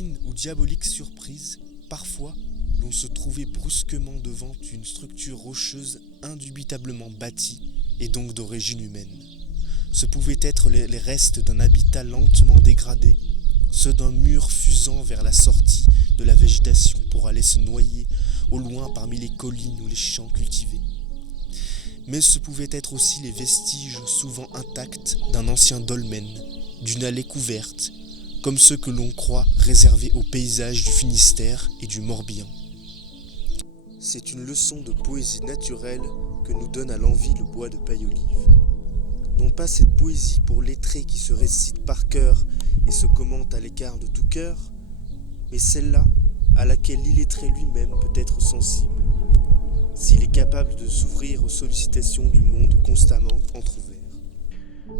divine ou diabolique surprise, parfois, l'on se trouvait brusquement devant une structure rocheuse indubitablement bâtie et donc d'origine humaine. Ce pouvaient être les restes d'un habitat lentement dégradé, ceux d'un mur fusant vers la sortie de la végétation pour aller se noyer au loin parmi les collines ou les champs cultivés. Mais ce pouvaient être aussi les vestiges souvent intacts d'un ancien dolmen, d'une allée couverte, comme ceux que l'on croit réservés aux paysages du Finistère et du Morbihan. C'est une leçon de poésie naturelle que nous donne à l'envi le bois de paille-olive. Non pas cette poésie pour lettrés qui se récite par cœur et se commente à l'écart de tout cœur, mais celle-là à laquelle l'illettré lui-même peut être sensible, s'il est capable de s'ouvrir aux sollicitations du monde constamment entrouvert.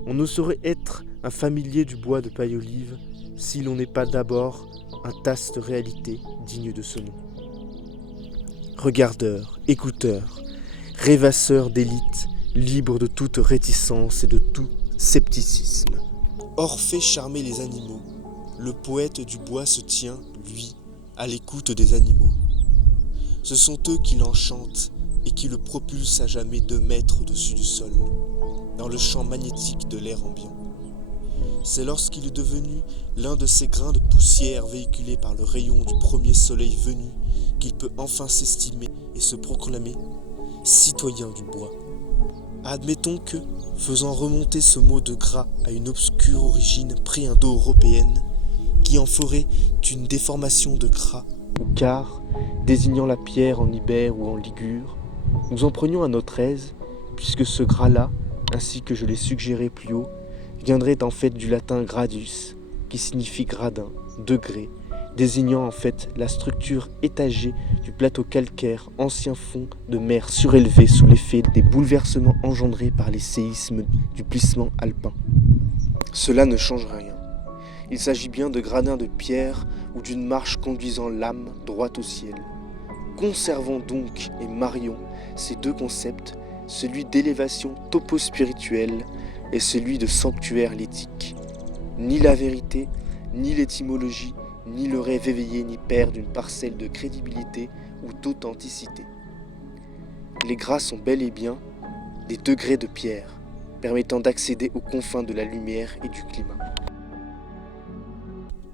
On ne saurait être un familier du bois de paille-olive si l'on n'est pas d'abord un taste réalité digne de ce nom. Regardeur, écouteur, rêvasseur d'élite, libre de toute réticence et de tout scepticisme. Orphée charmait les animaux, le poète du bois se tient, lui, à l'écoute des animaux. Ce sont eux qui l'enchantent et qui le propulsent à jamais 2 mètres au-dessus du sol, dans le champ magnétique de l'air ambiant. C'est lorsqu'il est devenu l'un de ces grains de poussière véhiculés par le rayon du premier soleil venu qu'il peut enfin s'estimer et se proclamer citoyen du bois. Admettons que, faisant remonter ce mot de gras à une obscure origine pré-indo-européenne, qui en ferait une déformation de gras ou quart, désignant la pierre en Ibère ou en Ligure, nous en prenions à notre aise, puisque ce gras-là, ainsi que je l'ai suggéré plus haut, viendrait en fait du latin gradus, qui signifie gradin, degré, désignant en fait la structure étagée du plateau calcaire, ancien fond de mer surélevé sous l'effet des bouleversements engendrés par les séismes du plissement alpin. Cela ne change rien. Il s'agit bien de gradins de pierre ou d'une marche conduisant l'âme droite au ciel. Conservons donc et marions ces 2 concepts, celui d'élévation topo-spirituelle et celui de sanctuaire lithique. Ni la vérité, ni l'étymologie, ni le rêve éveillé n'y perdent une parcelle de crédibilité ou d'authenticité. Les gras sont bel et bien des degrés de pierre, permettant d'accéder aux confins de la lumière et du climat.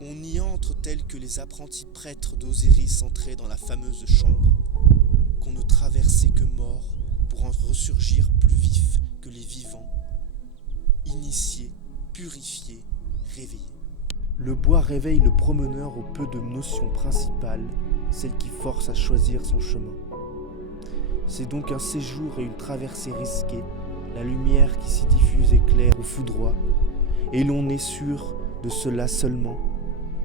On y entre tels que les apprentis prêtres d'Osiris entraient dans la fameuse chambre, qu'on ne traversait que morts pour en ressurgir plus vifs que les vivants, initiés, purifiés, réveillés. Le bois réveille le promeneur au peu de notions principales, celles qui forcent à choisir son chemin. C'est donc un séjour et une traversée risquée, la lumière qui s'y diffuse éclaire ou foudroie, et l'on est sûr de cela seulement,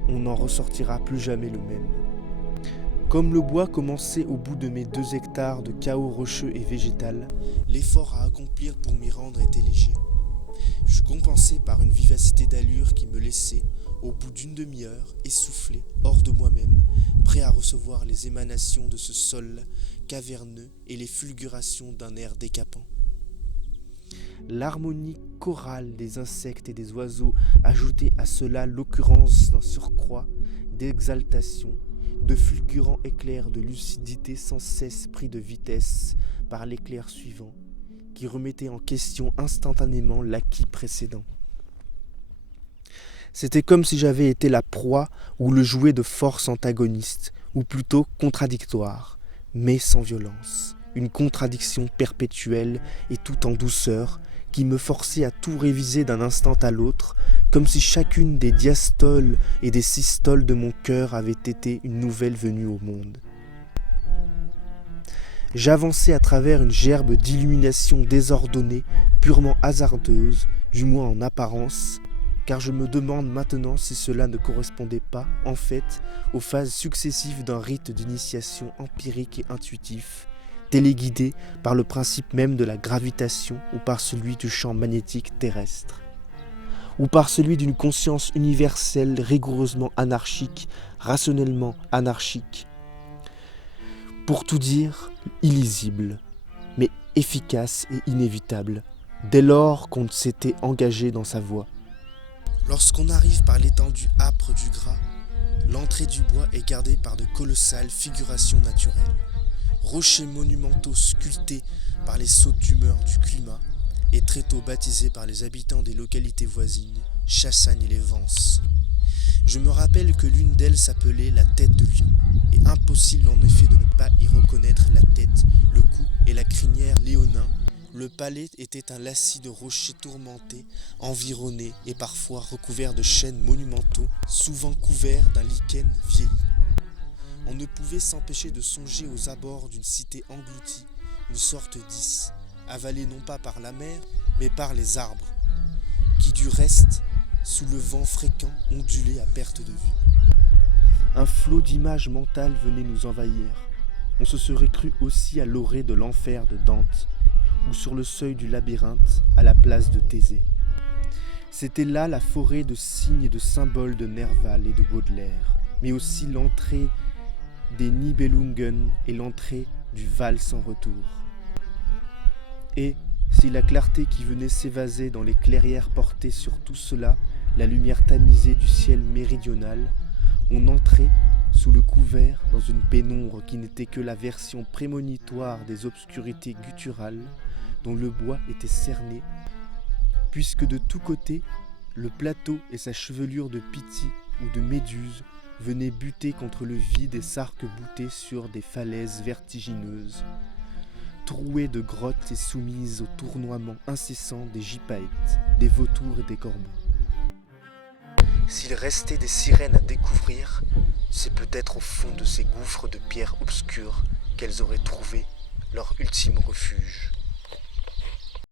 on n'en ressortira plus jamais le même. Comme le bois commençait au bout de mes 2 hectares de chaos rocheux et végétal, l'effort à accomplir pour m'y rendre était léger. Je compensais par une vivacité d'allure qui me laissait, au bout d'une demi-heure, essoufflé, hors de moi-même, prêt à recevoir les émanations de ce sol caverneux et les fulgurations d'un air décapant. L'harmonie chorale des insectes et des oiseaux ajoutait à cela l'occurrence d'un surcroît d'exaltation, de fulgurants éclairs de lucidité sans cesse pris de vitesse par l'éclair suivant, qui remettait en question instantanément l'acquis précédent. C'était comme si j'avais été la proie ou le jouet de forces antagonistes, ou plutôt contradictoires, mais sans violence. Une contradiction perpétuelle et tout en douceur, qui me forçait à tout réviser d'un instant à l'autre, comme si chacune des diastoles et des systoles de mon cœur avait été une nouvelle venue au monde. J'avançais à travers une gerbe d'illumination désordonnée, purement hasardeuse, du moins en apparence, car je me demande maintenant si cela ne correspondait pas, en fait, aux phases successives d'un rite d'initiation empirique et intuitif, téléguidé par le principe même de la gravitation ou par celui du champ magnétique terrestre, ou par celui d'une conscience universelle rigoureusement anarchique, rationnellement anarchique. Pour tout dire, illisible, mais efficace et inévitable, dès lors qu'on s'était engagé dans sa voie. Lorsqu'on arrive par l'étendue âpre du gras, L'entrée du bois est gardée par de colossales figurations naturelles. Rochers monumentaux sculptés par les sautes d'humeur du climat et très tôt baptisés par les habitants des localités voisines, Chassagne et les Vences. Je me rappelle que l'une d'elles s'appelait la tête de lion, et impossible en effet de ne pas y reconnaître la tête, le cou et la crinière léonin. Le palais était un lacis de rochers tourmentés, environnés et parfois recouverts de chênes monumentaux, souvent couverts d'un lichen vieilli. On ne pouvait s'empêcher de songer aux abords d'une cité engloutie, une sorte d'Is, avalée non pas par la mer, mais par les arbres, qui du reste, sous le vent fréquent, ondulaient à perte de vue. Un flot d'images mentales venait nous envahir. On se serait cru aussi à l'orée de l'enfer de Dante, ou sur le seuil du labyrinthe, à la place de Thésée. C'était là la forêt de signes et de symboles de Nerval et de Baudelaire, mais aussi l'entrée des Nibelungen et l'entrée du Val sans retour. Et, si la clarté qui venait s'évaser dans les clairières portait sur tout cela la lumière tamisée du ciel méridional, on entrait, sous le couvert, dans une pénombre qui n'était que la version prémonitoire des obscurités gutturales dont le bois était cerné, puisque de tous côtés, le plateau et sa chevelure de Pythie ou de Méduse venaient buter contre le vide et s'arc-bouter sur des falaises vertigineuses, trouées de grottes et soumises au tournoiement incessant des gypaètes, des vautours et des corbeaux. S'il restait des sirènes à découvrir, c'est peut-être au fond de ces gouffres de pierres obscures qu'elles auraient trouvé leur ultime refuge.